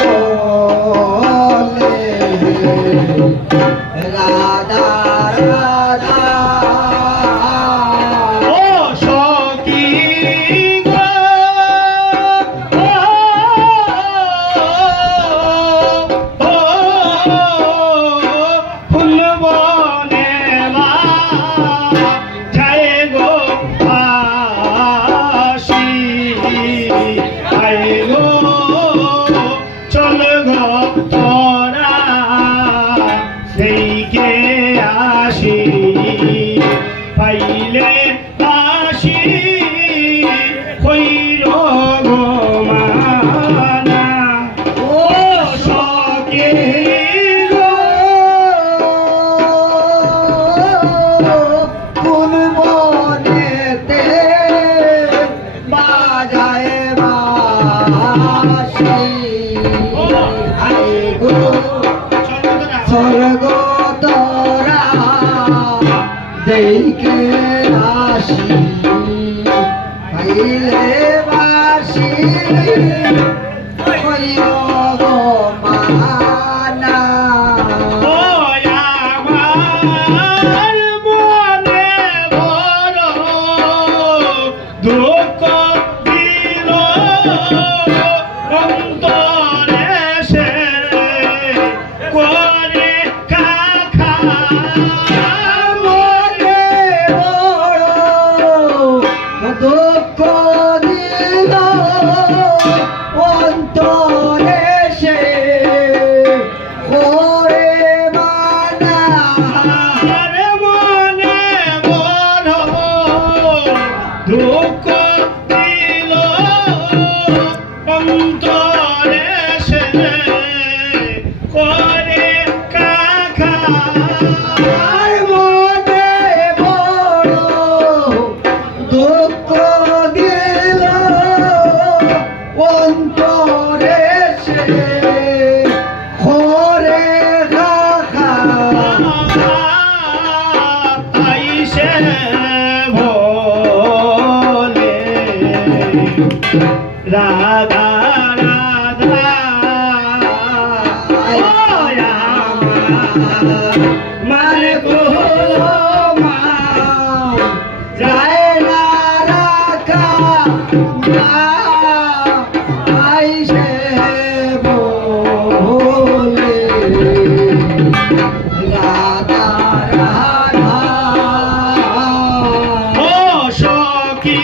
বলে রাধা রাধা ও সখী গো ও ফুলবনে মা যায় গো আসি আয় গো চল গো তোরা সেইকে আসি পাইলে আসি কইর গো মানা ও সখী গো কোন বনেতে বাজায় বাঁশি আই গো স্বর্গ তোরা দেখে আসি পাইলে বাসি কইও গো মানা ও আমার মনে বড় দুঃখ দিল অন্তরে সে করে কাখা মনে বড় দুঃখ দিল অন্তরে সে করে মানা আমার মনে বড় দুঃখ দিল অন্তরে সে করে কাখা আর মনে বড় দুঃখ দিল অন্তরে সে করে রাখা আইসে ভোলে রাধা রাধা মানে বলো মা যায় না রাখা মা আইসে বলে রাধা রাধা ও সখী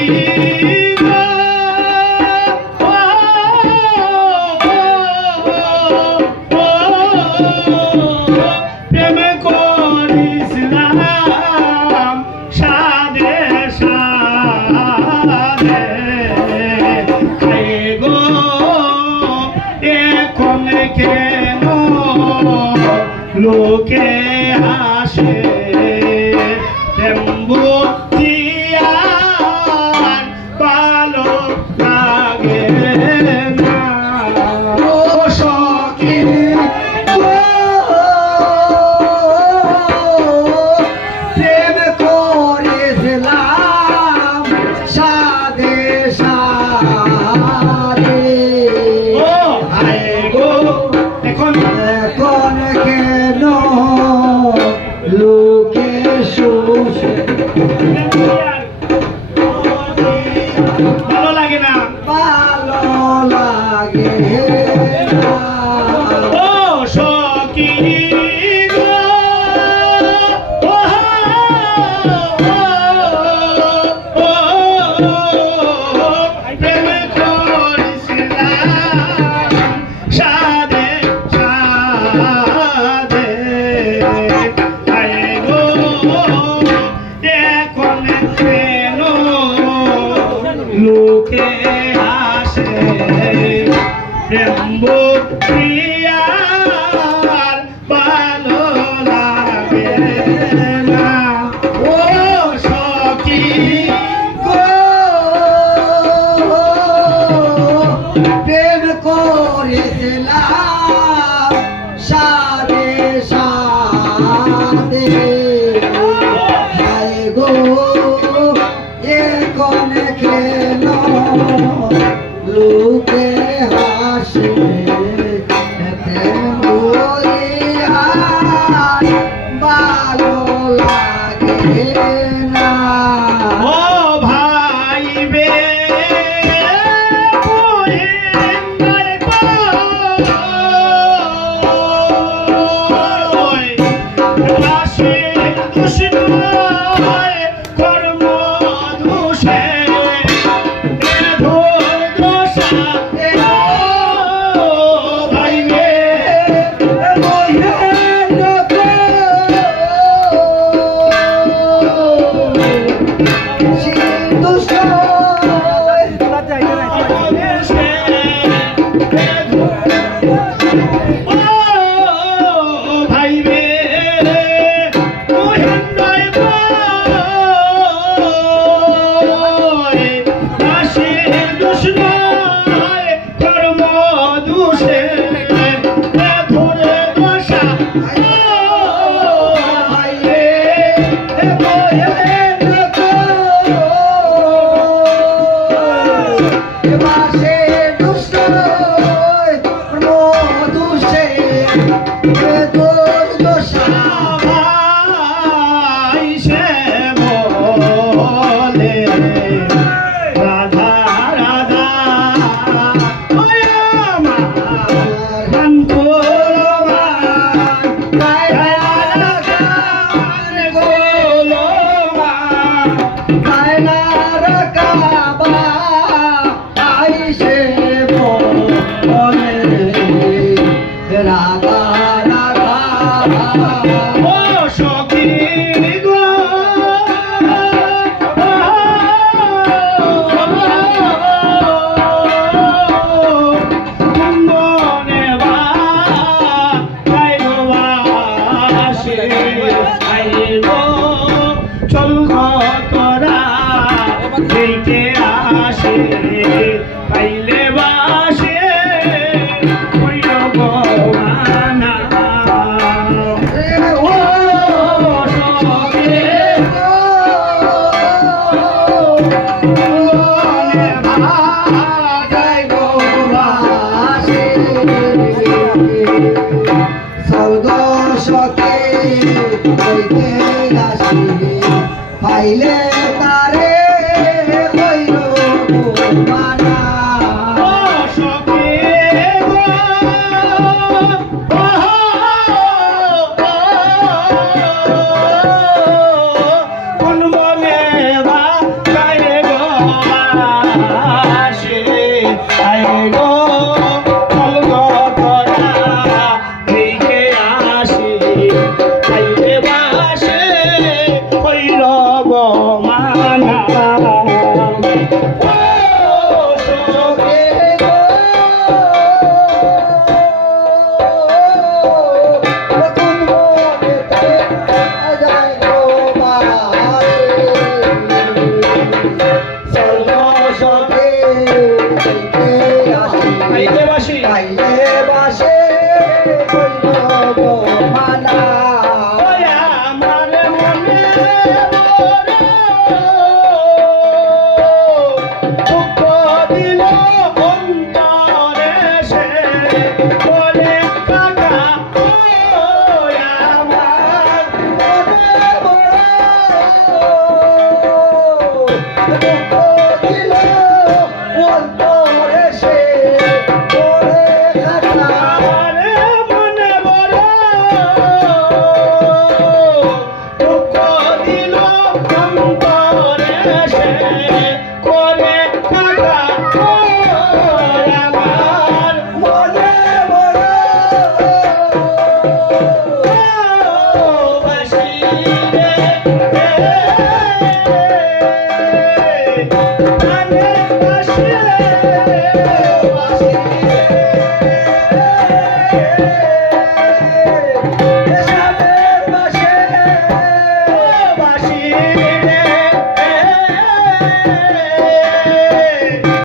গো, প্রেম করিছিলাম সাধে সাধে হায় গো এখন কেন লোকে হাসে প্রেম বুদ্ধিয়ার ভালো লাগে না ও সখী প্রেম করেছিলাম সাধে সাধে ও হায় গো এখন এখন কেন লোকে শুষে ভালো লাগে না ভালো লাগে না। ও সখী গো, প্রেম করিছিলাম সাধে সাধে হায় গো এখন কেন লোকে আসে প্রেম বুদ্ধিয়ার ভালো লাগে না ও সখী গো, প্রেম করেছিলাম সাধে সাধে হায় গো এখন কেন লোকে হাসে আসে প্রেম করিয়া ভালো লাগে না ও ভাই বে কর্ম দোষে ভাই বে রাধা রাধা ও সখী গো কুম্বনে বাই গো বাসে আই গো চল তোরা দেখে আসে পাইলে বাসে কইল গো মানা পাইলে তারে হইল মানা ও সখী গো কোন বনে বা গায়ে গো বাসে আই গো চল গো তোরা দেখে আসি আইলে বাসে কইল গো মানা আইলে বাসি পাইলে বাসে